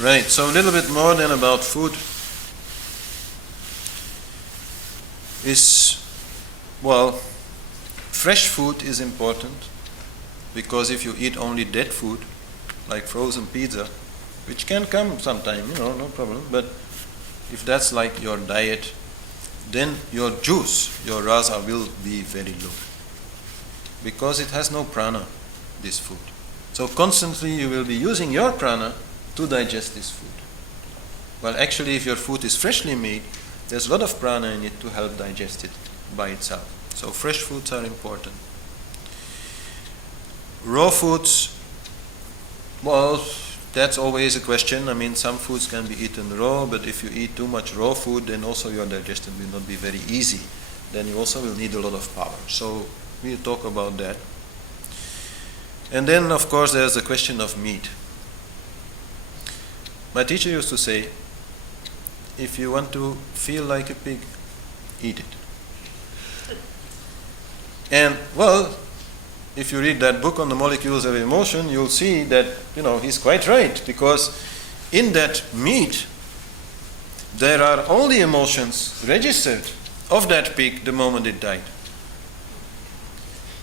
Right, so a little bit more than about food is, well, fresh food is important, because if you eat only dead food, like frozen pizza, which can come sometime, no problem, but if that's like your diet, then your juice, your rasa, will be very low, because it has no prana, this food. So constantly you will be using your prana to digest this food. Well, actually, if your food is freshly made, there's a lot of prana in it to help digest it by itself. So fresh foods are important. Raw foods, well, that's always a question. I mean, some foods can be eaten raw, but if you eat too much raw food, then also your digestion will not be very easy. Then you also will need a lot of power. So we'll talk about that. And then, of course, there's the question of meat. My teacher used to say, if you want to feel like a pig, eat it. And, well, if you read that book on the molecules of emotion, you'll see that, he's quite right, because in that meat, there are all the emotions registered of that pig the moment it died,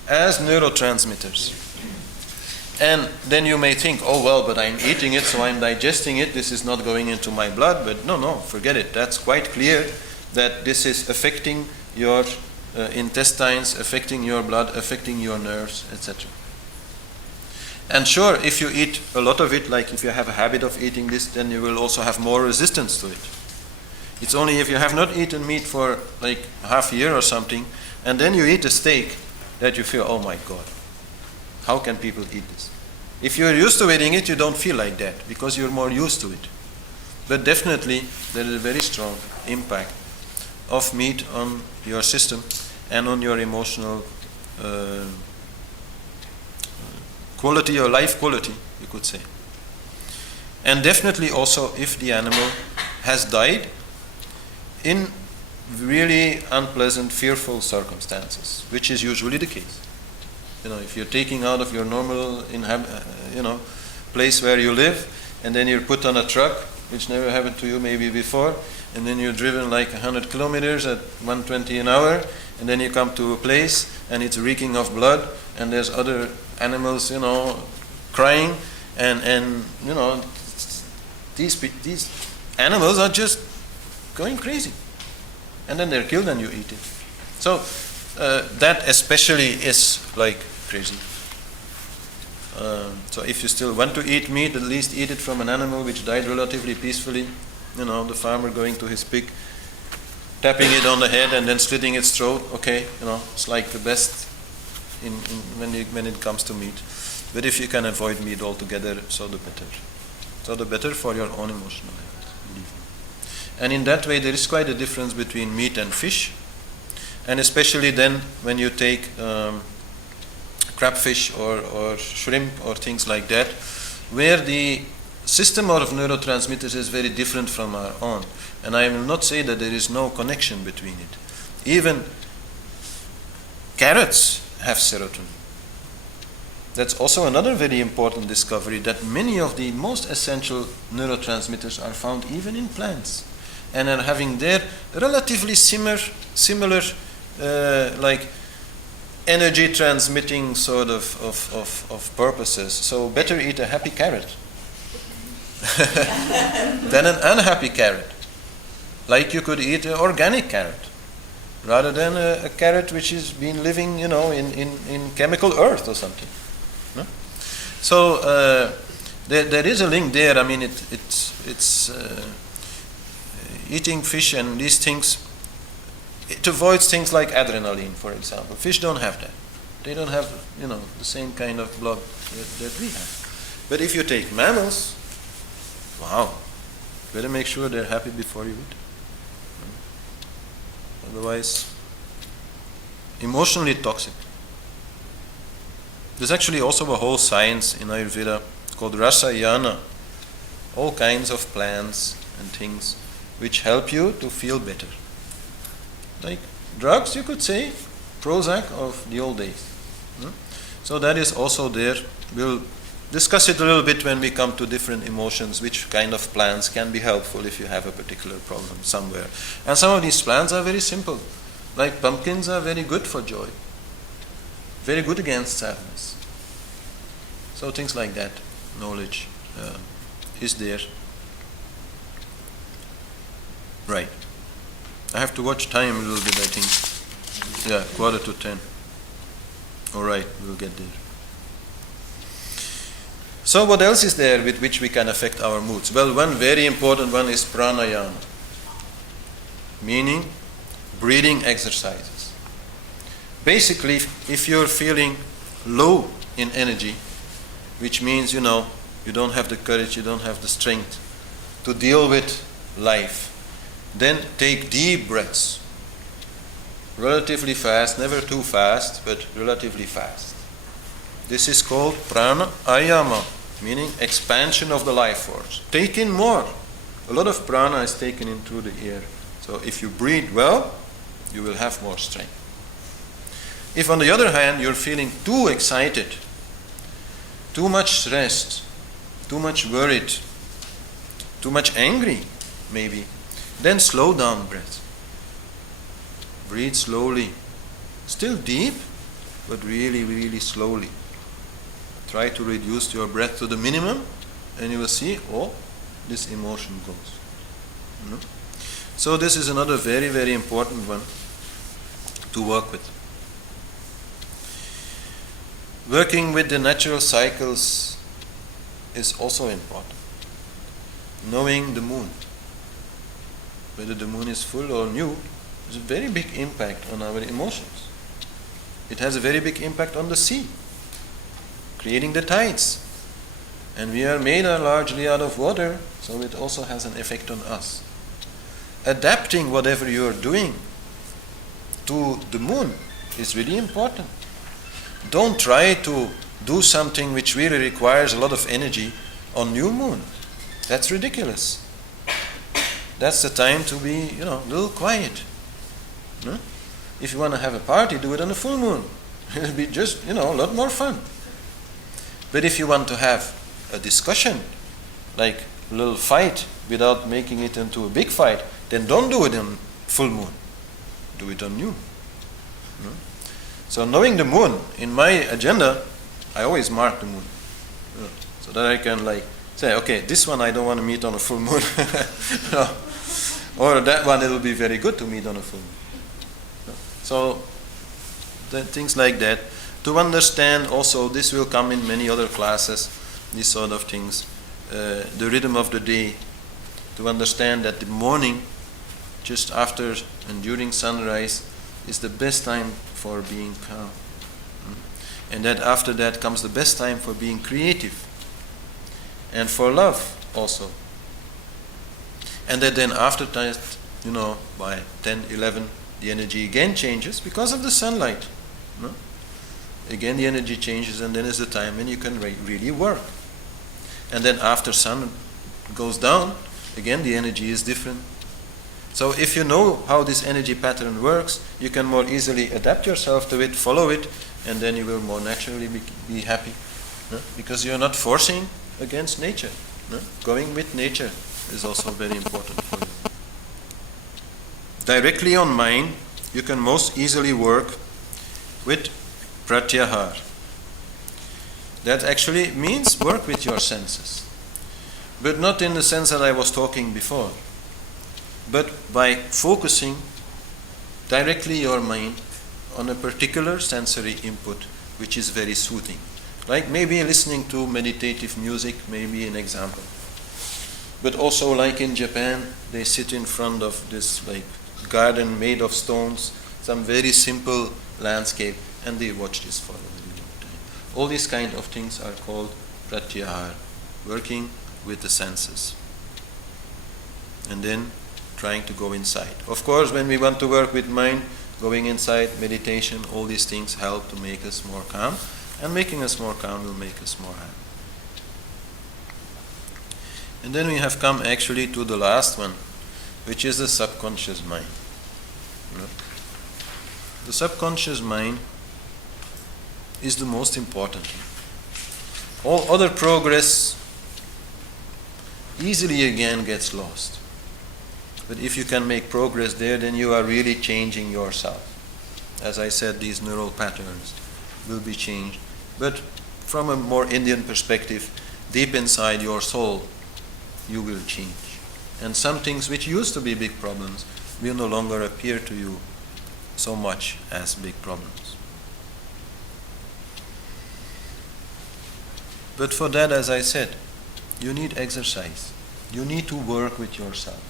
as neurotransmitters. And then you may think, oh well, but I'm eating it, so I'm digesting it, this is not going into my blood. But no, forget it. That's quite clear that this is affecting your intestines, affecting your blood, affecting your nerves, etc. And sure, if you eat a lot of it, like if you have a habit of eating this, then you will also have more resistance to it. It's only if you have not eaten meat for like half a year or something, and then you eat a steak, that you feel, oh my God, how can people eat this? If you're used to eating it, you don't feel like that, because you're more used to it. But definitely, there is a very strong impact of meat on your system and on your emotional quality, or life quality, you could say. And definitely also if the animal has died in really unpleasant, fearful circumstances, which is usually the case. If you're taking out of your normal place where you live, and then you're put on a truck, which never happened to you maybe before, and then you're driven like 100 kilometers at 120 an hour, and then you come to a place and it's reeking of blood, and there's other animals, crying, and these animals are just going crazy, and then they're killed and you eat it. So that especially is like crazy. So if you still want to eat meat, at least eat it from an animal which died relatively peacefully. The farmer going to his pig, tapping it on the head and then slitting its throat. Okay, it's like the best when it comes to meat. But if you can avoid meat altogether, so the better. So the better for your own emotional health, believe me. And in that way, there is quite a difference between meat and fish. And especially then when you take crabfish or shrimp or things like that, where the system of neurotransmitters is very different from our own. And I will not say that there is no connection between it. Even carrots have serotonin. That's also another very important discovery, that many of the most essential neurotransmitters are found even in plants, and are having their relatively similar like energy transmitting sort of purposes. So better eat a happy carrot than an unhappy carrot. Like you could eat an organic carrot rather than a carrot which has been living, in chemical earth or something. No? So there is a link there. I mean, it's eating fish and these things. It avoids things like adrenaline, for example. Fish don't have that. They don't have, the same kind of blood that we have. But if you take mammals, wow, better make sure they're happy before you eat. Otherwise, emotionally toxic. There's actually also a whole science in Ayurveda called Rasa Sadhana. All kinds of plants and things which help you to feel better. Like drugs, you could say, Prozac of the old days. So that is also there, will discuss it a little bit when we come to different emotions, which kind of plants can be helpful if you have a particular problem somewhere. And some of these plants are very simple. Like pumpkins are very good for joy, very good against sadness. So things like that, knowledge is there. Right. I have to watch time a little bit, I think. Yeah, 9:45. All right, we'll get there. So what else is there with which we can affect our moods? Well, one very important one is pranayama, meaning breathing exercises. Basically, if you're feeling low in energy, which means, you don't have the courage, you don't have the strength to deal with life, then take deep breaths, relatively fast, never too fast, but relatively fast. This is called pranayama, meaning expansion of the life force. Take in more. A lot of prana is taken in through the air. So if you breathe well, you will have more strength. If on the other hand you're feeling too excited, too much stressed, too much worried, too much angry maybe, then slow down breath. Breathe slowly. Still deep, but really, really slowly. Try to reduce your breath to the minimum, and you will see, this emotion goes. So this is another very, very important one to work with. Working with the natural cycles is also important. Knowing the moon, whether the moon is full or new, has a very big impact on our emotions. It has a very big impact on the sea, creating the tides. And we are made largely out of water, so it also has an effect on us. Adapting whatever you are doing to the moon is really important. Don't try to do something which really requires a lot of energy on new moon. That's ridiculous. That's the time to be, a little quiet. No? If you want to have a party, do it on a full moon. It'll be just, a lot more fun. But if you want to have a discussion, like a little fight, without making it into a big fight, then don't do it on full moon. Do it on new. No? So knowing the moon, in my agenda, I always mark the moon. So that I can say, okay, this one I don't want to meet on a full moon. Or that one, it will be very good to meet on a full moon. So things like that. To understand also, this will come in many other classes, these sort of things. The rhythm of the day. To understand that the morning, just after and during sunrise, is the best time for being calm. And that after that comes the best time for being creative. And for love also. And that then after that, by 10, 11, the energy again changes because of the sunlight. No? Again the energy changes, and then is the time when you can really work. And then after sun goes down, again the energy is different. So if you know how this energy pattern works, you can more easily adapt yourself to it, follow it, and then you will more naturally be happy. No? Because you're not forcing against nature. No? Going with nature is also very important for you. Directly on mind, you can most easily work with pratyahar. That actually means work with your senses. But not in the sense that I was talking before. But by focusing directly your mind on a particular sensory input which is very soothing. Like maybe listening to meditative music may be an example. But also like in Japan, they sit in front of this garden made of stones, some very simple landscape, and they watch this for a very long time. All these kind of things are called pratyahar, working with the senses. And then trying to go inside. Of course, when we want to work with mind, going inside, meditation, all these things help to make us more calm, and making us more calm will make us more happy. And then we have come actually to the last one, which is the subconscious mind. The subconscious mind is the most important thing. All other progress easily again gets lost. But if you can make progress there, then you are really changing yourself. As I said, these neural patterns will be changed. But from a more Indian perspective, deep inside your soul, you will change. And some things which used to be big problems will no longer appear to you so much as big problems. But for that, as I said, you need exercise. You need to work with yourself.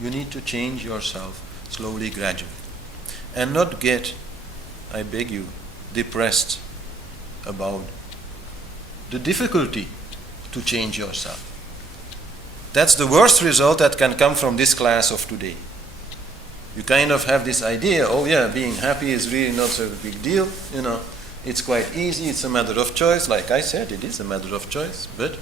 You need to change yourself slowly, gradually. And not get, I beg you, depressed about the difficulty to change yourself. That's the worst result that can come from this class of today. You kind of have this idea, oh yeah, being happy is really not so big deal, it's quite easy, it's a matter of choice. Like I said, it is a matter of choice, but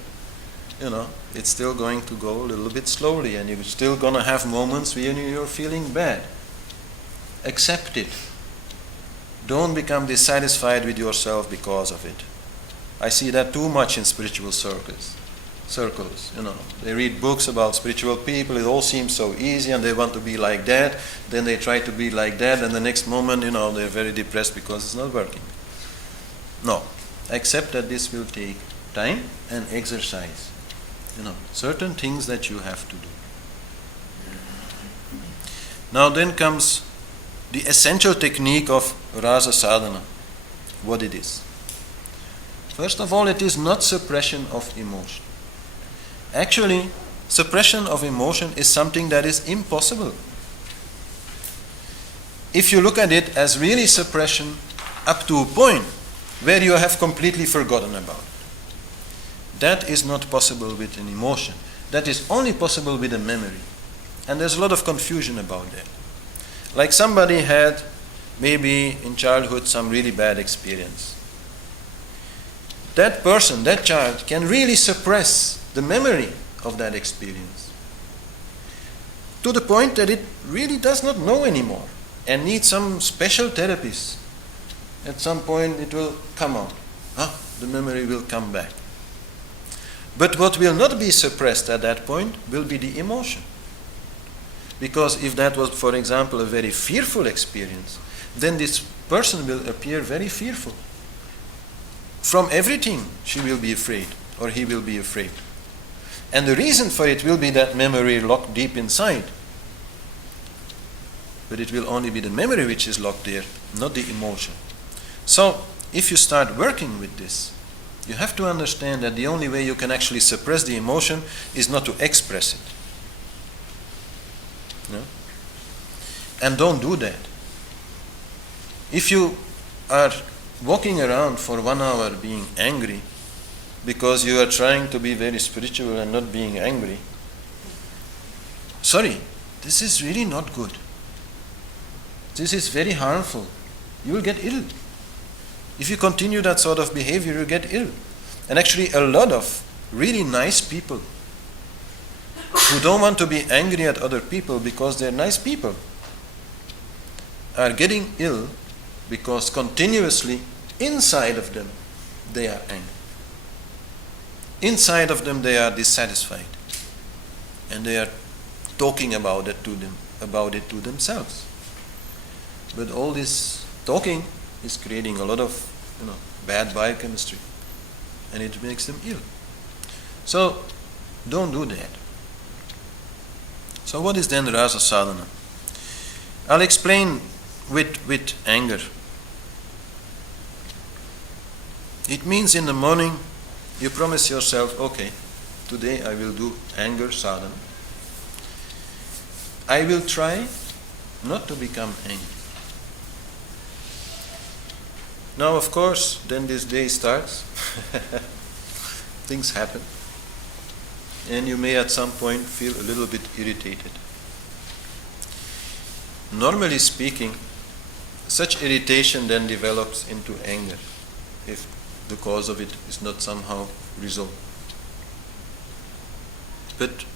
it's still going to go a little bit slowly, and you're still going to have moments when you're feeling bad. Accept it. Don't become dissatisfied with yourself because of it. I see that too much in spiritual circles. They read books about spiritual people, it all seems so easy and they want to be like that, then they try to be like that, and the next moment, they're very depressed because it's not working. No. Accept that this will take time and exercise. Certain things that you have to do. Now then comes the essential technique of Rasa Sadhana, what it is. First of all, it is not suppression of emotion. Actually, suppression of emotion is something that is impossible. If you look at it as really suppression up to a point where you have completely forgotten about it, that is not possible with an emotion. That is only possible with a memory. And there's a lot of confusion about that. Like somebody had maybe in childhood some really bad experience. That person, that child, can really suppress the memory of that experience to the point that it really does not know anymore and needs some special therapies. At some point it will come out. The memory will come back. But what will not be suppressed at that point will be the emotion. Because if that was, for example, a very fearful experience, then this person will appear very fearful. From everything she will be afraid, or he will be afraid. And the reason for it will be that memory locked deep inside. But it will only be the memory which is locked there, not the emotion. So, if you start working with this, you have to understand that the only way you can actually suppress the emotion is not to express it. No? And don't do that. If you are walking around for 1 hour being angry because you are trying to be very spiritual and not being angry, sorry, this is really not good. This is very harmful. You will get ill. If you continue that sort of behavior, you get ill. And actually a lot of really nice people who don't want to be angry at other people because they're nice people are getting ill because continuously inside of them they are angry. Inside of them they are dissatisfied. And they are talking about it to themselves. But all this talking is creating a lot of bad biochemistry, and it makes them ill. So don't do that. So what is then Rasa Sadhana? I'll explain with anger. It means in the morning you promise yourself, okay, today I will do anger sadhana. I will try not to become angry. Now, of course, then this day starts. Things happen. And you may at some point feel a little bit irritated. Normally speaking, such irritation then develops into anger if the cause of it is not somehow resolved. But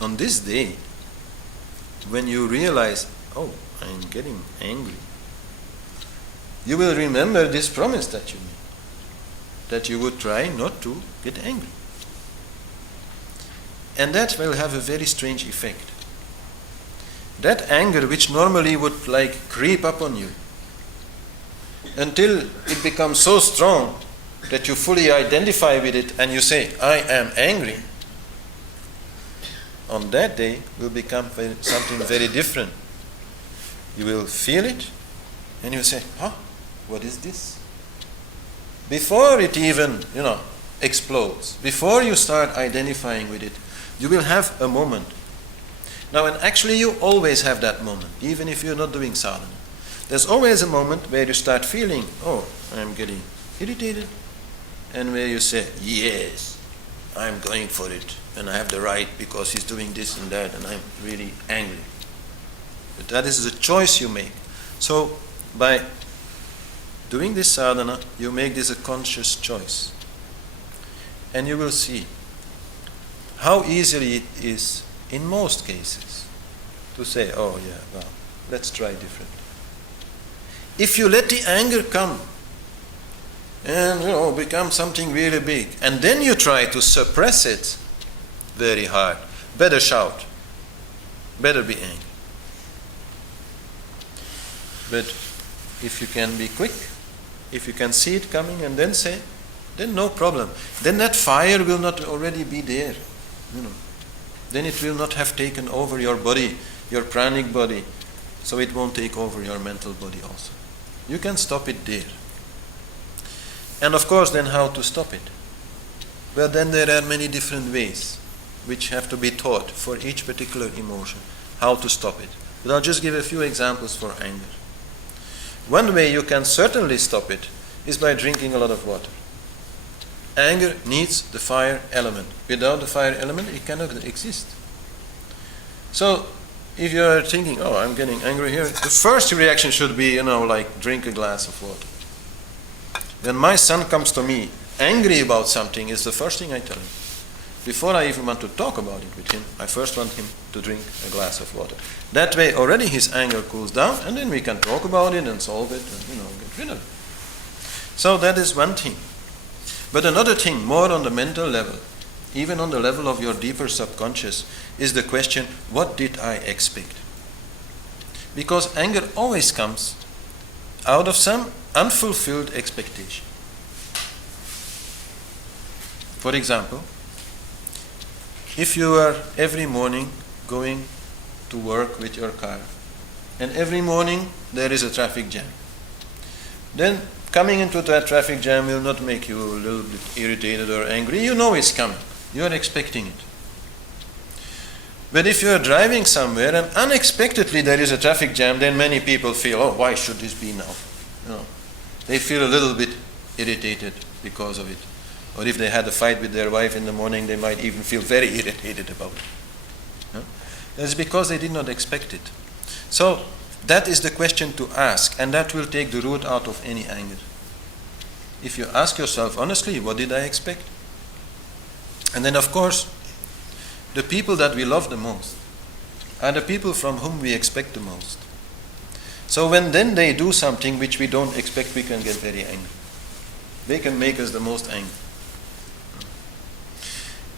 on this day, when you realize, oh, I'm getting angry, you will remember this promise that you made. that you would try not to get angry. And that will have a very strange effect. That anger which normally would like creep up on you until it becomes so strong that you fully identify with it and you say, I am angry, on that day will become something very different. You will feel it and you will say, what is this? Before it even, explodes, before you start identifying with it, you will have a moment. Now, and actually you always have that moment, even if you're not doing sadhana. There's always a moment where you start feeling, I'm getting irritated, and where you say, yes, I'm going for it, and I have the right because he's doing this and that, and I'm really angry. But that is a choice you make. So, by doing this sadhana, you make this a conscious choice. And you will see how easily it is, in most cases, to say, let's try differently. If you let the anger come and become something really big, and then you try to suppress it very hard, better shout, better be angry. But if you can be quick, if you can see it coming and then say, then no problem. Then that fire will not already be there. Then it will not have taken over your body, your pranic body, so it won't take over your mental body also. You can stop it there. And of course, then how to stop it? Well, then there are many different ways which have to be taught for each particular emotion, how to stop it. But I'll just give a few examples for anger. One way you can certainly stop it is by drinking a lot of water. Anger needs the fire element. Without the fire element, it cannot exist. So, if you are thinking, I'm getting angry here, the first reaction should be, like drink a glass of water. When my son comes to me angry about something, is the first thing I tell him. Before I even want to talk about it with him, I first want him to drink a glass of water. That way already his anger cools down, and then we can talk about it and solve it and, get rid of it. So that is one thing. But another thing, more on the mental level, even on the level of your deeper subconscious, is the question, what did I expect? Because anger always comes out of some unfulfilled expectation. For example, if you are every morning going to work with your car, and every morning there is a traffic jam, then coming into that traffic jam will not make you a little bit irritated or angry. You know it's coming. You are expecting it. But if you are driving somewhere and unexpectedly there is a traffic jam, then many people feel, why should this be now? They feel a little bit irritated because of it. Or if they had a fight with their wife in the morning, they might even feel very irritated about it. That's because they did not expect it. So that is the question to ask, and that will take the root out of any anger. If you ask yourself honestly, what did I expect? And then of course, the people that we love the most are the people from whom we expect the most. So when then they do something which we don't expect, we can get very angry. They can make us the most angry.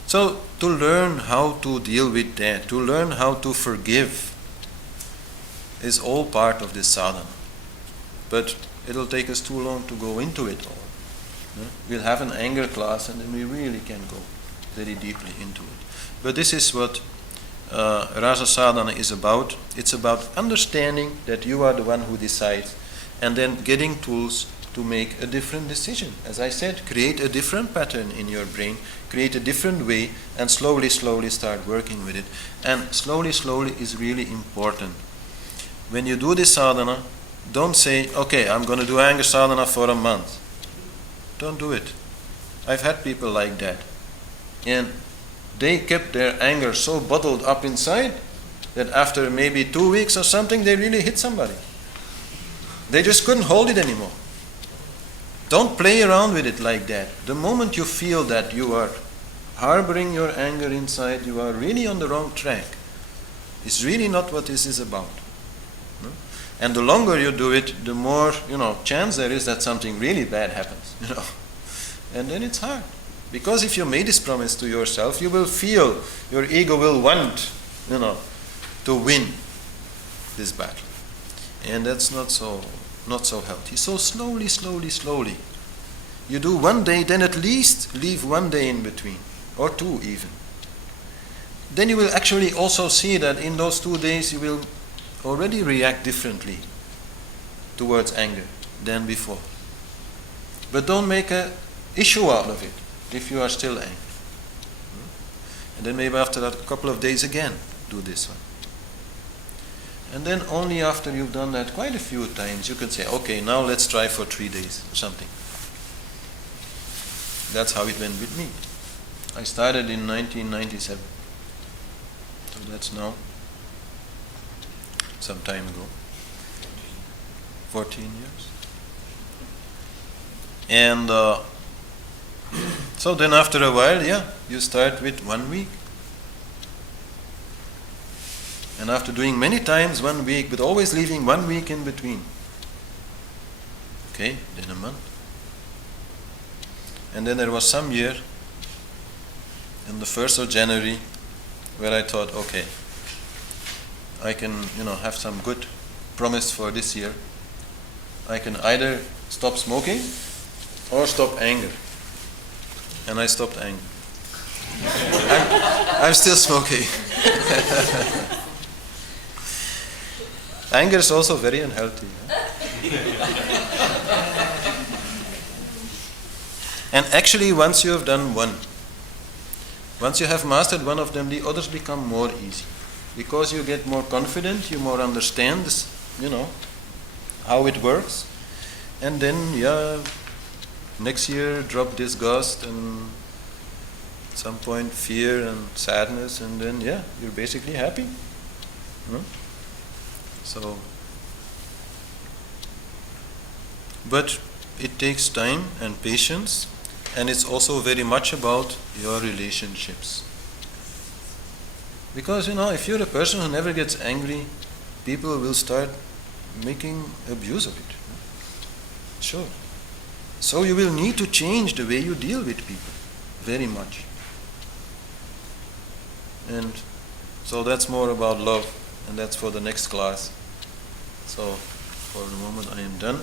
So to learn how to deal with that, to learn how to forgive, is all part of this sadhana. But it'll take us too long to go into it all. We'll have an anger class and then we really can go very deeply into it. But this is what Rasa Sadhana is about. It's about understanding that you are the one who decides, and then getting tools to make a different decision. As I said, create a different pattern in your brain, create a different way, and slowly start working with it. And slowly is really important. When you do this sadhana, don't say, okay, I'm going to do anger sadhana for a month. Don't do it. I've had people like that. And they kept their anger so bottled up inside that after maybe 2 weeks or something, they really hit somebody. They just couldn't hold it anymore. Don't play around with it like that. The moment you feel that you are harboring your anger inside, you are really on the wrong track. It's really not what this is about. And the longer you do it, the more, chance there is that something really bad happens, And then it's hard. Because if you made this promise to yourself, you will feel, your ego will want, to win this battle. And that's not so healthy. So slowly. You do one day, then at least leave one day in between, or two even. Then you will actually also see that in those 2 days you will already react differently towards anger than before. But don't make an issue out of it if you are still angry. And then maybe after that, a couple of days again, do this one. And then only after you've done that quite a few times, you can say, okay, now let's try for 3 days or something. That's how it went with me. I started in 1997. So that's now some time ago. 14 years. And so then after a while, you start with 1 week. And after doing many times 1 week, but always leaving 1 week in between. Okay, then a month. And then there was some year, in the 1st of January, where I thought, okay, I can, have some good promise for this year. I can either stop smoking or stop anger. And I stopped anger. I'm still smoking. Anger is also very unhealthy. And actually, once you have done one, once you have mastered one of them, the others become more easy. Because you get more confident, you more understand this, how it works. And then, next year drop disgust and at some point fear and sadness, and then, you're basically happy. So, but it takes time and patience, and it's also very much about your relationships. Because, if you're a person who never gets angry, people will start making abuse of it. Sure. So you will need to change the way you deal with people, very much. And so that's more about love, and that's for the next class. So for the moment I am done.